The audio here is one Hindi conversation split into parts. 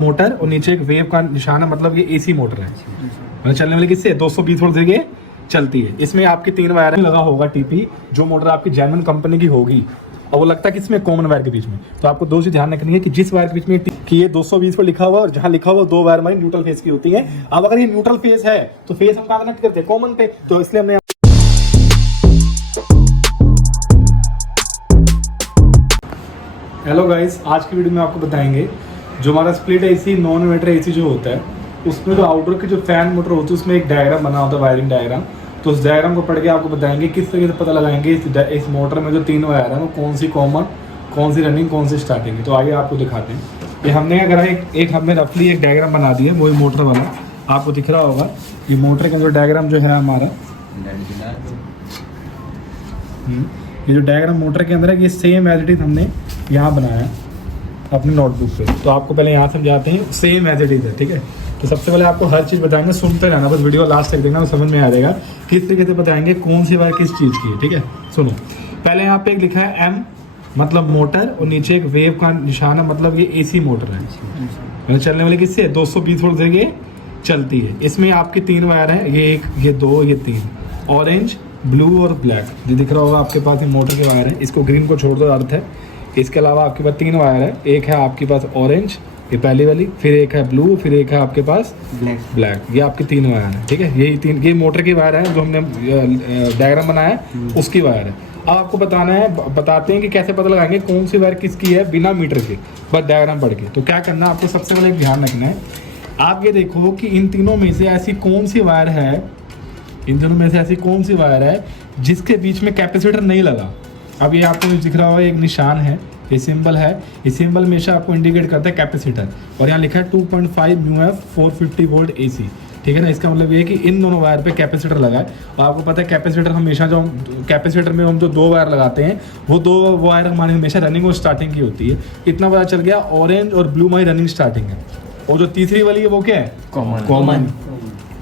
मोटर और नीचे एक वेव का निशान है, मतलब ये एसी मोटर है। मतलब चलने वाली किससे 220 वोल्ट से चलती है। इसमें आपकी 3 वायर लगा होगा टीपी, जो मोटर आपकी जेन्युइन कंपनी की होगी, और वो लगता है कि इसमें कॉमन वायर के बीच में। तो आपको दो चीज ध्यान रखनी है कि जिस वायर के बीच में कि ये 220 पर लिखा हुआ और जहां लिखा हुआ 2 वायर हमारी न्यूट्रल फेस की होती है। अब अगर ये न्यूट्रल फेस है तो फेस हम कहाँ कनेक्ट करते हैं, कॉमन पे। तो इसलिए हमने हेलो गाइस, आज की वीडियो में आपको बताएंगे जो हमारा split AC non inverter AC जो होता है, उसमें जो आउटडोर की जो फैन मोटर होती है उसमें एक डायग्राम बना होता है, वायरिंग डायग्राम। तो उस डायग्राम को पढ़ के आपको बताएंगे किस तरीके से पता लगाएंगे इस मोटर में जो 3 वायर है वो कौन सी कॉमन, कौन सी रनिंग, कौन सी स्टार्टिंग है। तो आइए आपको दिखाते हैं। ये हमने अगर एक हमने रफली एक डायग्राम बना दिया, वही मोटर वाला आपको दिख रहा होगा। ये मोटर का जो डायग्राम जो है हमारा, ये जो डायग्राम मोटर के अंदर है, ये सेम एज इट इज हमने यहाँ बनाया अपनी नोटबुक पे। तो आपको पहले यहाँ समझाते हैं, सेम एज इट इज है, ठीक है। तो सबसे पहले आपको हर चीज़ बताएंगे, सुनते रहना, बस वीडियो लास्ट तक देखना, तो समझ में आ जाएगा किस तरीके से बताएंगे कौन सी वायर किस चीज़ की है, ठीक है। सुनो, पहले यहाँ पे एक लिखा है M मतलब मोटर, और नीचे एक वेव का निशान है, मतलब ये एसी मोटर है। मतलब चलने वाली किससे 220 वोल्ट से ये चलती है। इसमें आपकी 3 वायर है, ये 1, ये 2, ये 3, ऑरेंज, ब्लू और ब्लैक। जो दिख रहा होगा आपके पास ये मोटर के वायर है, इसको ग्रीन को छोड़ दो, अर्थ है। इसके अलावा आपके पास 3 वायर है, एक है आपके पास ऑरेंज, ये पहली वाली, फिर एक है ब्लू, फिर एक है आपके पास ब्लैक। ये आपकी 3 वायर है, ठीक है। यही 3, ये मोटर की वायर है जो हमने डायग्राम बनाया है, उसकी वायर है। अब आपको बताना है, बताते हैं कि कैसे पता लगाएंगे कौन सी वायर किसकी है बिना मीटर के, बस डायग्राम पढ़ के। तो क्या करना है आपको, सबसे पहले एक ध्यान रखना है, आप ये देखो कि इन तीनों में से ऐसी कौन सी वायर है, इन दोनों में से ऐसी कौन सी वायर है जिसके बीच में कैपेसिटर नहीं लगा। अब ये आपको दिख रहा होगा एक निशान है, ये सिंबल है, ये सिंबल हमेशा आपको इंडिकेट करता है कैपेसिटर, और यहाँ लिखा है 2.5 μF 450 वोल्ट AC, ठीक है ना। इसका मतलब ये है कि इन दोनों वायर पे कैपेसिटर लगा है। और आपको पता है कैपेसिटर हमेशा जो कैपेसिटर में हम जो 2 वायर लगाते हैं, वो 2 वायर हमारी हमेशा रनिंग और स्टार्टिंग की होती है। इतना पता चल गया, ऑरेंज और ब्लू हमारी रनिंग स्टार्टिंग है, और जो तीसरी वाली है वो क्या है, कॉमन।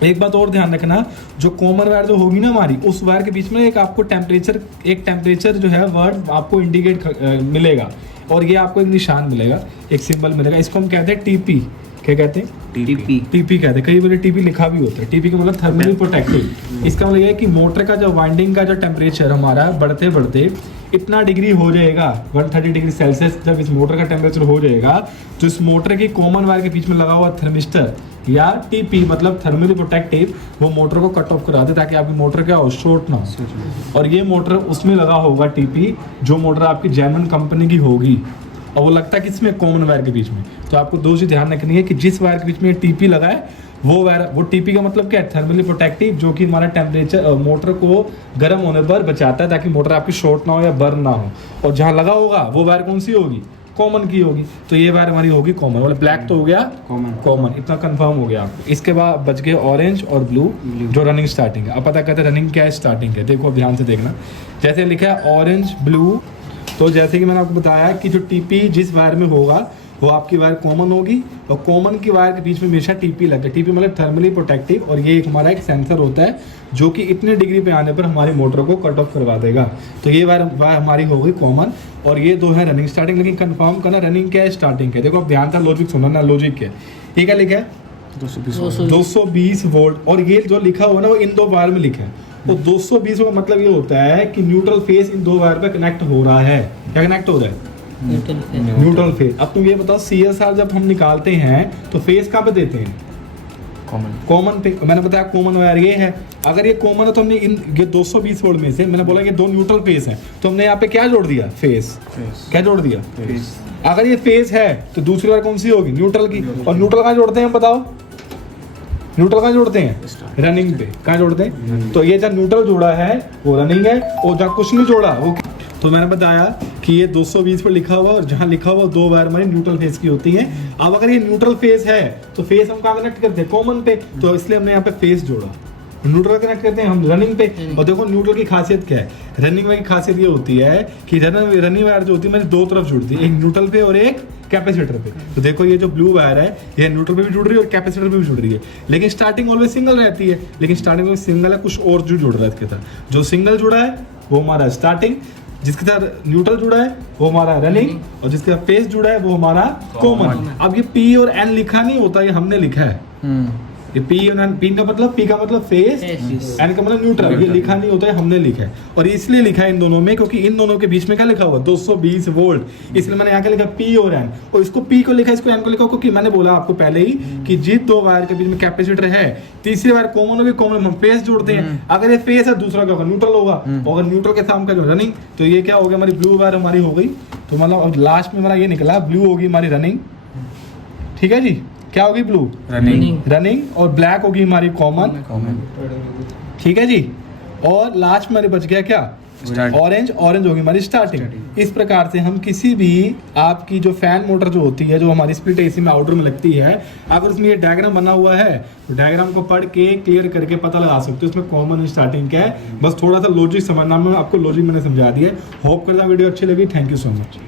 एक बात और ध्यान रखना, जो कॉमन वायर जो होगी ना हमारी, उस वायर के बीच में एक आपको टेम्परेचर जो है वर्ड आपको इंडिकेट मिलेगा, और ये आपको एक निशान मिलेगा, एक सिंबल मिलेगा। इसको हम कहते हैं टीपी। क्या कहते हैं, टीपी कहते हैं। कई बार टीपी लिखा भी होता है। टीपी का मतलब थर्मली प्रोटेक्टिव। इसका मतलब ये है कि मोटर का जो वाइंडिंग का जो टेम्परेचर हमारा बढ़ते बढ़ते इतना डिग्री हो जाएगा, 130 डिग्री सेल्सियस जब इस मोटर का टेम्परेचर हो जाएगा, तो इस मोटर की कॉमन वायर के बीच में लगा हुआ थर्मिस्टर या टीपी मतलब थर्मली प्रोटेक्टिव, वो मोटर को कट ऑफ करा दे ताकि आपकी मोटर क्या हो, शॉर्ट ना हो। और ये मोटर उसमें लगा होगा टीपी, जो मोटर आपकी जेन्युइन कंपनी की होगी, और वो लगता है कि इसमें कॉमन वायर के बीच में। तो आपको दो चीज ध्यान रखनी है कि जिस वायर के बीच में टीपी लगा है, वो वायर, वो टीपी का मतलब क्या है, थर्मली प्रोटेक्टिव, जो कि हमारा टेम्परेचर मोटर को गर्म होने पर बचाता है ताकि मोटर आपकी शॉर्ट ना हो या बर्न ना हो। और जहाँ लगा होगा वो वायर कौन सी होगी, कॉमन की होगी। तो ये वायर हमारी होगी कॉमन, मतलब ब्लैक तो हो गया कॉमन, इतना कंफर्म हो गया आपको। इसके बाद बच गए ऑरेंज और ब्लू जो रनिंग स्टार्टिंग है। अब पता करते हैं रनिंग क्या है, स्टार्टिंग है। देखो अब ध्यान से देखना, जैसे लिखा है ऑरेंज ब्लू, तो जैसे कि मैंने आपको बताया कि जो टीपी जिस वायर में होगा वो आपकी वायर कॉमन होगी, और कॉमन की वायर के बीच में हमेशा टीपी लगे। टीपी मतलब थर्मली प्रोटेक्टिव, और ये एक हमारा एक सेंसर होता है जो कि इतने डिग्री पे आने पर हमारी मोटर को कट ऑफ करवा देगा। तो ये वायर हमारी होगी कॉमन, और ये 2 है रनिंग स्टार्टिंग। लेकिन कंफर्म करना रनिंग क्या है, स्टार्टिंग क्या है। देखो अब ध्यान से लॉजिक सुनो ना, लॉजिक क्या है, ये क्या लिखा है 220 वोल्ट, और ये जो लिखा हुआ ना वो इन 2 वायर में लिखा है। तो 220 का मतलब ये होता है कि न्यूट्रल फेस इन 2 वायर पे कनेक्ट हो रहा है। क्या कनेक्ट हो रहा है, न्यूट्रल फेस। अब तुम ये बताओ, CSR जब हम निकालते हैं तो फेस कहाँ पे देते हैं, कॉमन पे। मैंने बताया कॉमन वायर ये है। अगर ये कॉमन है तो हमने ये 220 वोल्ट में से, मैंने बोला कि 2 न्यूट्रल फेस है, तो हमने यहाँ पे क्या जोड़ दिया, फेस। क्या जोड़ दिया, फेस। अगर ये फेस है तो दूसरी वायर कौन सी होगी, न्यूट्रल की। और न्यूट्रल कहाँ जोड़ते हैं बताओ, न्यूट्रल कहाँ जोड़ते हैं, रनिंग पे। कहाँ जोड़ते हैं, तो ये जहाँ न्यूट्रल जोड़ा है वो रनिंग है, और जहाँ कुछ नहीं जोड़ा वो। तो मैंने बताया कि ये 220 पर लिखा हुआ, और जहाँ लिखा हुआ 2 वायर हमारी न्यूट्रल फेस की होती हैं। अब अगर ये न्यूट्रल फेस है तो फेस हम कहाँ कनेक्ट करते हैं, कॉमन पे। तो इसलिए हमने यहाँ पे फेस जोड़ा। न्यूट्रल कनेक्ट करते हैं हम रनिंग पे। और देखो न्यूट्रल की खासियत क्या है, रनिंग वायर की खासियत ये होती है कि रनिंग वायर जो होती है मेरी 2 तरफ जुड़ती है, एक न्यूट्रल पे और एक कैपेसिटर पे। तो देखो ये जो ब्लू वायर है ये न्यूट्रल पे भी जुड़ रही है और कैपेसिटर पे भी जुड़ रही है। लेकिन स्टार्टिंग ऑलवेज सिंगल रहती है, लेकिन स्टार्टिंग में सिंगल है, कुछ और जो जुड़ रहा है इसके साथ। जो सिंगल जुड़ा है वो हमारा स्टार्टिंग, जिसके साथ न्यूट्रल जुड़ा है वो हमारा रनिंग, और जिसके साथ फेस जुड़ा है वो हमारा कॉमन। अब ये P और N लिखा नहीं होता, ये हमने लिखा है। ये P और N, P का मतलब फेस, N का मतलब न्यूट्रल, ये लिखा नहीं होता है, हमने लिखा है। और इसलिए लिखा है इन दोनों में क्योंकि इन दोनों के बीच में क्या लिखा हुआ 220 वोल्ट, इसलिए मैंने यहाँ क्या लिखा P और N, और इसको P को लिखा, इसको N को लिखा क्योंकि मैंने बोला आपको पहले ही कि जिस दो वायर के बीच में कैपेसिटर है, तीसरी वायर कॉमन होगी, कॉमन हम फेस जोड़ते हैं। अगर ये फेस है, दूसरा क्या होगा न्यूट्रल होगा, और अगर न्यूट्रल के साथ क्या रनिंग, तो ये क्या हो गया हमारी ब्लू वायर हमारी हो गई। तो मतलब अब लास्ट में हमारा ये निकला ब्लू होगी हमारी रनिंग, ठीक है जी, क्या होगी ब्लू रनिंग, और ब्लैक होगी हमारी कॉमन, ठीक है जी। और लास्ट में हमारे बच गया क्या ऑरेंज होगी हमारी स्टार्टिंग। इस प्रकार से हम किसी भी आपकी जो फैन मोटर जो होती है, जो हमारी स्प्लिट एसी में आउटडोर में लगती है, अगर उसमें ये डायग्राम बना हुआ है तो डायग्राम को पढ़ के क्लियर करके पता लगा सकते हो इसमें कॉमन स्टार्टिंग क्या है। बस थोड़ा सा लॉजिक समझना, मैं आपको लॉजिक मैंने समझा दिया है। होप करता वीडियो अच्छी लगी। Thank you so much.